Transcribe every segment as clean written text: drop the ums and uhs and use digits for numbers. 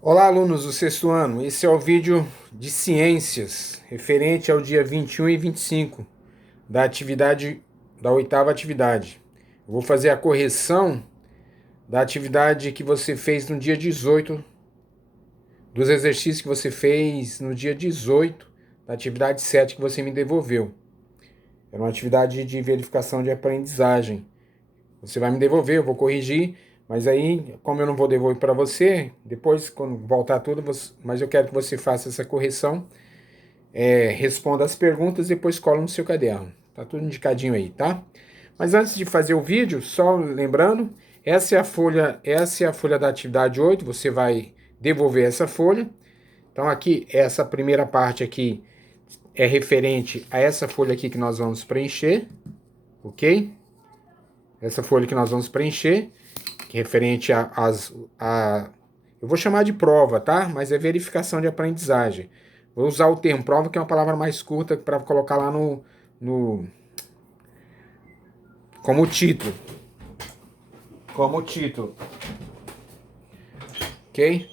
Olá, alunos do sexto ano. Esse é o vídeo de ciências, referente ao dia 21 e 25 da atividade da oitava atividade. Eu vou fazer a correção da atividade que você fez no dia 18, dos exercícios que você fez no dia 18 da atividade 7 que você me devolveu. Era uma atividade de verificação de aprendizagem. Você vai me devolver, eu vou corrigir, mas aí, como eu não vou devolver para você, depois, quando voltar tudo, mas eu quero que você faça essa correção, responda as perguntas e depois cola no seu caderno. Tá tudo indicadinho aí, tá? Mas antes de fazer o vídeo, só lembrando, essa é a folha da atividade 8, você vai devolver essa folha. Então aqui, essa primeira parte aqui é referente a essa folha aqui que nós vamos preencher, ok? Essa folha que nós vamos preencher, que é referente eu vou chamar de prova, tá? Mas é verificação de aprendizagem. Vou usar o termo prova, que é uma palavra mais curta para colocar lá no como título. Como título. Ok?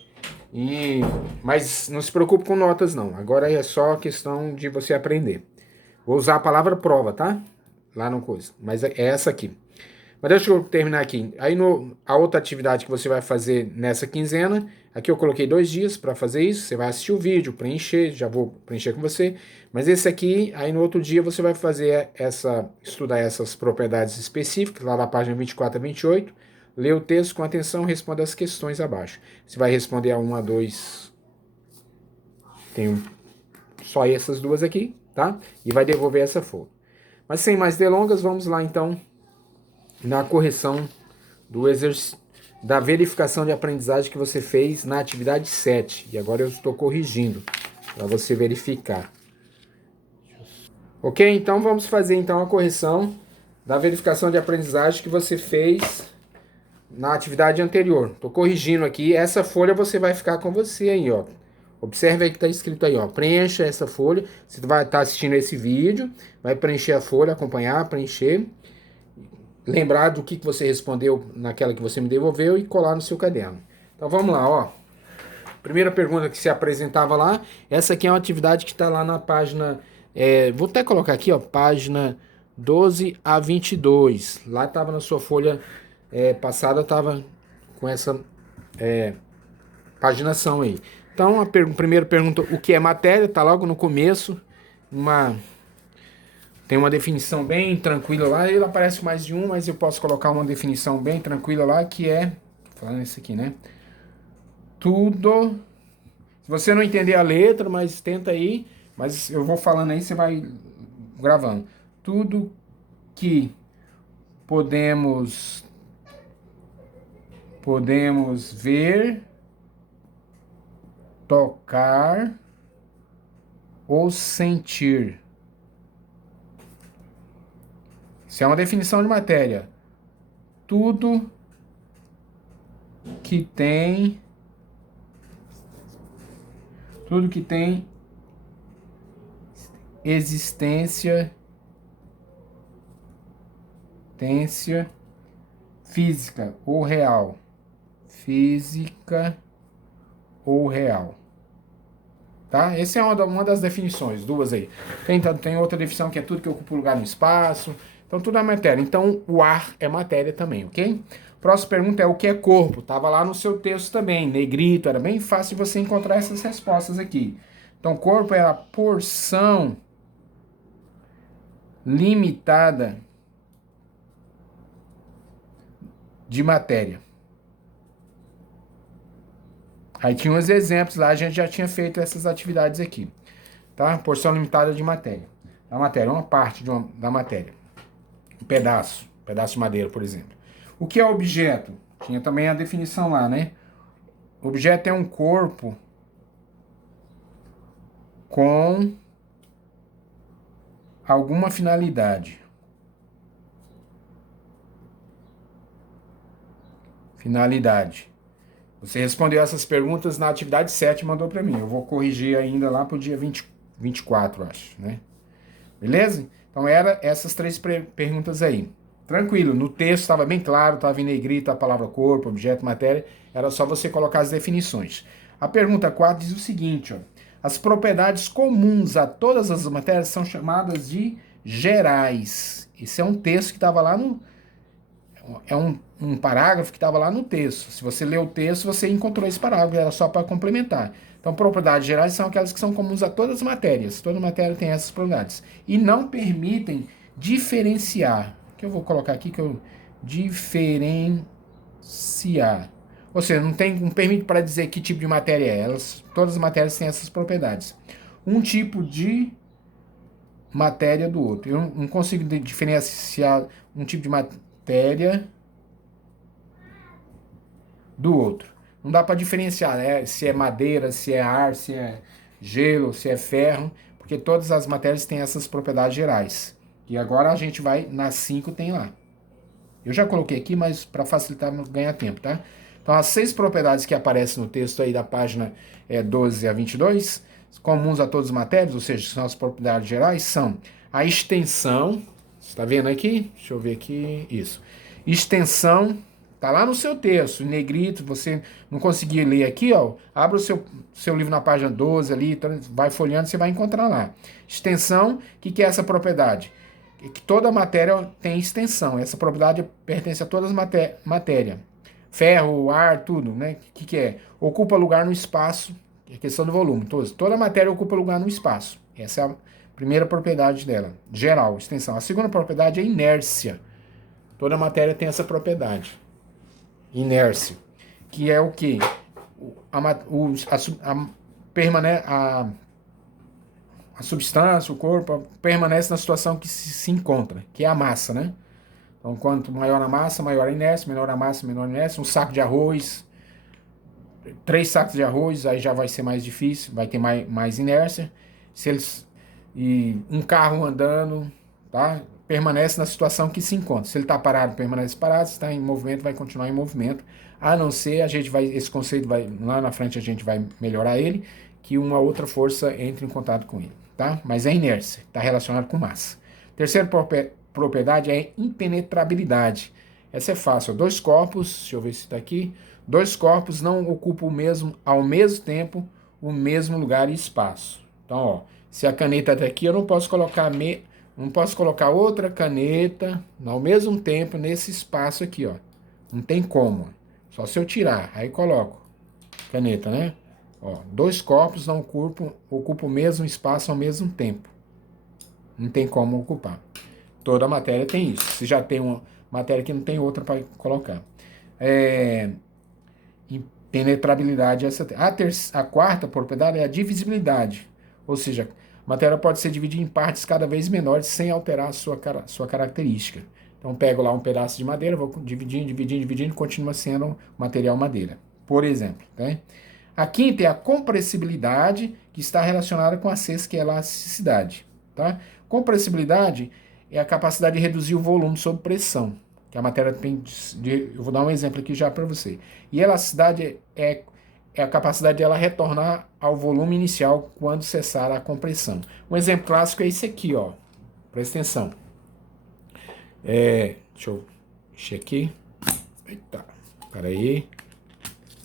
Mas não se preocupe com notas, não. Agora é só questão de você aprender. Vou usar a palavra prova, tá? Lá no curso. Mas é essa aqui. Mas deixa eu terminar aqui. Aí a outra atividade que você vai fazer nessa quinzena, aqui eu coloquei 2 dias para fazer isso. Você vai assistir o vídeo, preencher, já vou preencher com você. Mas esse aqui, aí no outro dia você vai fazer estudar essas propriedades específicas, lá na página 24 a 28. Lê o texto com atenção, responda as questões abaixo. Você vai responder a 1, a 2, tem só essas duas aqui, tá? E vai devolver essa folha. Mas sem mais delongas, vamos lá então na correção da verificação de aprendizagem que você fez na atividade 7. E agora eu estou corrigindo para você verificar. Ok? Então vamos fazer então a correção da verificação de aprendizagem que você fez na atividade anterior. Estou corrigindo aqui. Essa folha você vai ficar com você aí, ó. Observe aí que está escrito aí, ó. Preencha essa folha. Você vai estar assistindo esse vídeo, vai preencher a folha, acompanhar, preencher. Lembrar do que você respondeu naquela que você me devolveu e colar no seu caderno. Então vamos lá, ó. Primeira pergunta que se apresentava lá, essa aqui é uma atividade que está lá na página, vou até colocar aqui, ó, página 12 a 22. Lá estava na sua folha passada, estava com essa paginação aí. Então a primeira pergunta, o que é matéria? Está logo no começo, tem uma definição bem tranquila lá, ele aparece mais de um, mas eu posso colocar uma definição bem tranquila lá, que é, falando isso aqui, né? Tudo, se você não entender a letra, mas tenta aí, mas eu vou falando aí, você vai gravando. Tudo que podemos ver, tocar ou sentir. Isso é uma definição de matéria. Tudo que tem existência física ou real. Física ou real. Tá? Essa é uma das definições, duas aí. Tem outra definição que é tudo que ocupa lugar no espaço. Então tudo é matéria. Então o ar é matéria também, ok? Próxima pergunta é o que é corpo? Tava lá no seu texto também, negrito, era bem fácil você encontrar essas respostas aqui. Então corpo é a porção limitada de matéria. Aí tinha uns exemplos lá, a gente já tinha feito essas atividades aqui. Tá? Porção limitada de matéria. Da matéria, uma parte da matéria. Um pedaço de madeira, por exemplo. O que é objeto? Tinha também a definição lá, né? Objeto é um corpo com alguma finalidade. Finalidade. Você respondeu essas perguntas na atividade 7 e mandou para mim. Eu vou corrigir ainda lá para o dia 24, acho, né? Beleza? Então eram essas 3 perguntas aí. Tranquilo, no texto estava bem claro, estava em negrito a palavra corpo, objeto, matéria, era só você colocar as definições. A pergunta 4 diz o seguinte, ó. As propriedades comuns a todas as matérias são chamadas de gerais. Esse é um texto que estava lá no... É um parágrafo que estava lá no texto. Se você leu o texto, você encontrou esse parágrafo, era só para complementar. Então, propriedades gerais são aquelas que são comuns a todas as matérias. Toda matéria tem essas propriedades. E não permitem diferenciar. O que eu vou colocar aqui que eu... Diferenciar. Ou seja, não permite para dizer que tipo de matéria é. Todas as matérias têm essas propriedades. Um tipo de matéria do outro. Eu não consigo diferenciar um tipo de matéria do outro. Não dá para diferenciar, né? Se é madeira, se é ar, se é gelo, se é ferro, porque todas as matérias têm essas propriedades gerais. E agora a gente vai, nas 5 tem lá. Eu já coloquei aqui, mas para facilitar ganhar tempo, tá? Então, as 6 propriedades que aparecem no texto aí da página 12 a 22, comuns a todas as matérias, ou seja, são as propriedades gerais, são a extensão, você está vendo aqui? Deixa eu ver aqui, isso. Extensão, tá lá no seu texto, em negrito, você não conseguir ler aqui, ó, abre o seu livro na página 12 ali, vai folheando, você vai encontrar lá. Extensão, o que é essa propriedade? Que toda matéria tem extensão. Essa propriedade pertence a todas as matérias. Ferro, ar, tudo, né? O que é? Ocupa lugar no espaço, é questão do volume. Toda matéria ocupa lugar no espaço. Essa é a primeira propriedade dela, geral, extensão. A segunda propriedade é inércia. Toda matéria tem essa propriedade. Inércia. Que é o quê? A substância, o corpo, permanece na situação que se encontra, que é a massa, né? Então, quanto maior a massa, maior a inércia, menor a massa, menor a inércia. Um saco de arroz, 3 sacos de arroz, aí já vai ser mais difícil, vai ter mais inércia. E um carro andando, tá? Permanece na situação que se encontra. Se ele está parado, permanece parado. Se está em movimento, vai continuar em movimento. A não ser, esse conceito vai, lá na frente a gente vai melhorar ele, que uma outra força entre em contato com ele, tá? Mas é inércia, está relacionado com massa. Terceira propriedade é impenetrabilidade. Essa é fácil. 2 corpos, deixa eu ver se está aqui. 2 corpos não ocupam ao mesmo tempo o mesmo lugar e espaço. Então, ó, se a caneta está aqui, eu não posso colocar outra caneta ao mesmo tempo nesse espaço aqui, ó. Não tem como. Só se eu tirar, aí coloco caneta, né? Ó, 2 corpos não ocupam o mesmo espaço ao mesmo tempo. Não tem como ocupar. Toda matéria tem isso. Se já tem uma matéria que não tem outra para colocar. Impenetrabilidade. A quarta propriedade é a divisibilidade. Ou seja, a matéria pode ser dividida em partes cada vez menores sem alterar a sua característica. Então, pego lá um pedaço de madeira, vou dividindo, continua sendo material madeira. Por exemplo. Né? A quinta é a compressibilidade, que está relacionada com a sexta, que é a elasticidade. Tá? Compressibilidade é a capacidade de reduzir o volume sob pressão, que a matéria tem. Eu vou dar um exemplo aqui já para você. E elasticidade é a capacidade de ela retornar ao volume inicial quando cessar a compressão. Um exemplo clássico é esse aqui, ó. Presta atenção. Deixa eu encher aqui. Eita, peraí.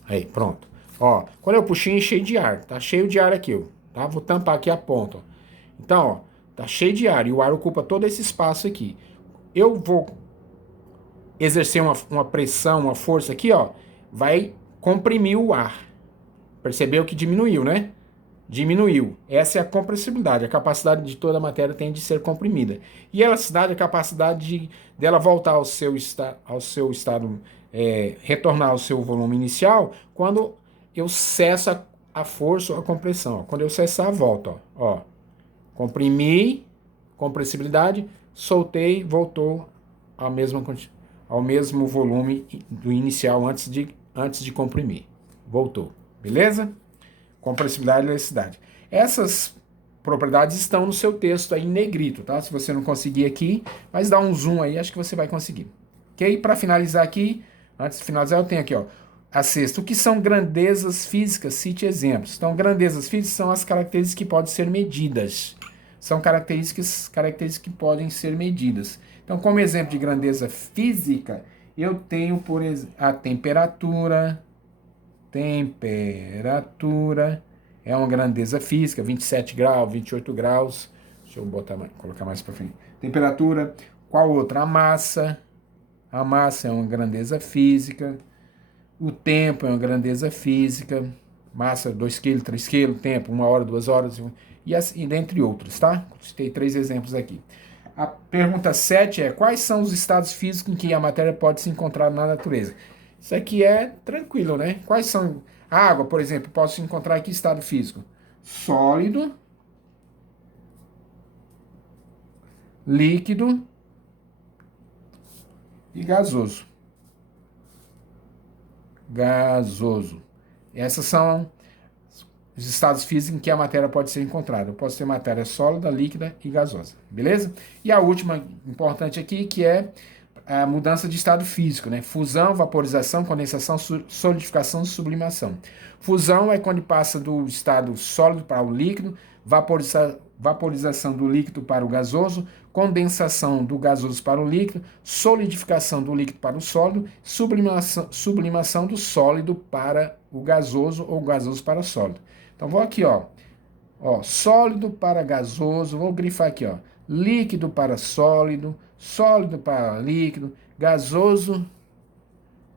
Aí, pronto. Ó, quando eu puxei, enchei de ar. Tá cheio de ar aqui, ó. Tá? Vou tampar aqui a ponta. Ó. Então, ó, tá cheio de ar e o ar ocupa todo esse espaço aqui. Eu vou exercer uma pressão, uma força aqui, ó, vai comprimir o ar. Percebeu que diminuiu, né? Diminuiu. Essa é a compressibilidade. A capacidade de toda a matéria tem de ser comprimida. E a elasticidade é a capacidade dela voltar ao seu estado, retornar ao seu volume inicial, quando eu cesso a força ou a compressão. Ó. Quando eu cessar, volta. Ó. Comprimi, compressibilidade, soltei, voltou ao mesmo volume do inicial antes de comprimir. Voltou. Beleza? Compressibilidade e elasticidade. Essas propriedades estão no seu texto aí em negrito, tá? Se você não conseguir aqui, mas dá um zoom aí, acho que você vai conseguir. Ok? Para finalizar aqui, antes de finalizar, eu tenho aqui, ó, a sexta. O que são grandezas físicas? Cite exemplos. Então, grandezas físicas são as características que podem ser medidas. São características que podem ser medidas. Então, como exemplo de grandeza física, eu tenho, por exemplo, a temperatura, Temperatura é uma grandeza física, 27 graus, 28 graus. Deixa eu colocar mais para frente. Temperatura. Qual outra? A massa. A massa é uma grandeza física. O tempo é uma grandeza física. Massa, 2 kg, 3 kg. Tempo, 1 hora, 2 horas. E assim, dentre outros, tá? Citei 3 exemplos aqui. A pergunta 7 é: quais são os estados físicos em que a matéria pode se encontrar na natureza? Isso aqui é tranquilo, né? Quais são? A água, por exemplo, posso encontrar aqui estado físico: sólido, líquido e gasoso. Gasoso. Essas são os estados físicos em que a matéria pode ser encontrada. Eu posso ter matéria sólida, líquida e gasosa, beleza? E a última importante aqui, que é a mudança de estado físico, né? Fusão, vaporização, condensação, solidificação, sublimação. Fusão é quando passa do estado sólido para o líquido, vaporização do líquido para o gasoso, condensação do gasoso para o líquido, solidificação do líquido para o sólido, sublimação do sólido para o gasoso ou gasoso para o sólido. Então vou aqui, ó, sólido para gasoso, vou grifar aqui, ó, líquido para sólido, sólido para líquido, gasoso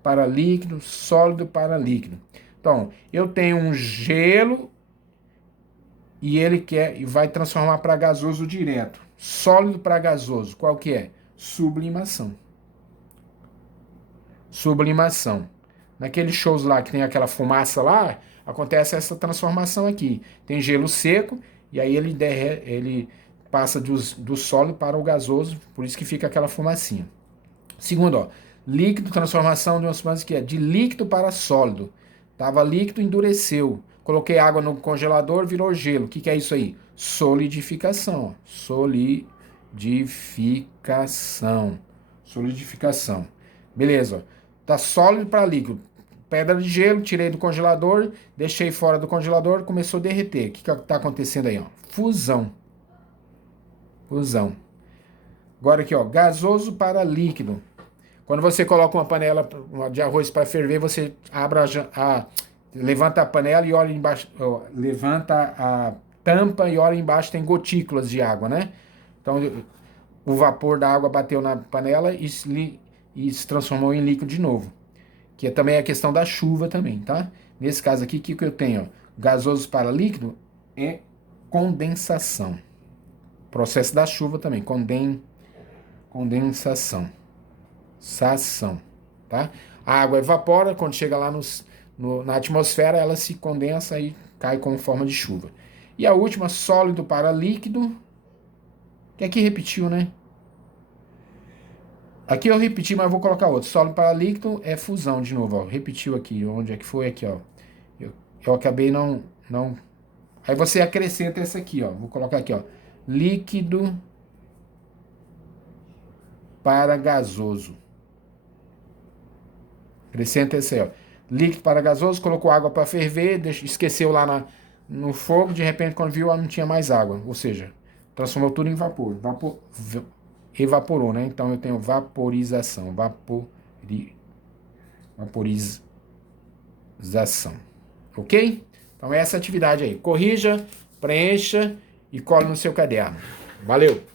para líquido, sólido para líquido. Então, eu tenho um gelo e ele vai transformar para gasoso direto. Sólido para gasoso, qual que é? Sublimação. Sublimação. Naqueles shows lá que tem aquela fumaça lá, acontece essa transformação aqui. Tem gelo seco e aí ele passa do sólido para o gasoso, por isso que fica aquela fumacinha. Segundo, ó, líquido, transformação de uma substância que é de líquido para sólido. Tava líquido, endureceu. Coloquei água no congelador, virou gelo. O que é isso aí? Solidificação. Solidificação. Solidificação. Beleza. Tá sólido para líquido. Pedra de gelo, tirei do congelador, deixei fora do congelador, começou a derreter. O que está acontecendo aí? Ó? Fusão. Fusão. Agora aqui, ó, gasoso para líquido. Quando você coloca uma panela de arroz para ferver, você levanta a panela e olha embaixo, ó, levanta a tampa e olha embaixo, tem gotículas de água, né? Então, o vapor da água bateu na panela e se transformou em líquido de novo. Que também é a questão da chuva também, tá? Nesse caso aqui, o que eu tenho? Ó, gasoso para líquido é condensação. Processo da chuva também, condensação. Tá? A água evapora, quando chega lá na atmosfera, ela se condensa e cai como forma de chuva. E a última, sólido para líquido, que aqui repetiu, né? Aqui eu repeti, mas vou colocar outro. Sólido para líquido é fusão de novo, ó. Repetiu aqui, onde é que foi? Aqui, ó. Eu acabei não... Aí você acrescenta essa aqui, ó. Vou colocar aqui, ó. Líquido para gasoso. Acrescenta esse aí, ó. Líquido para gasoso, colocou água para ferver, esqueceu lá no fogo, de repente quando viu, não tinha mais água. Ou seja, transformou tudo em vapor. Evaporou, né? Então eu tenho vaporização. Vaporização. Ok? Então essa atividade aí. Corrija, preencha e cole no seu caderno. Valeu!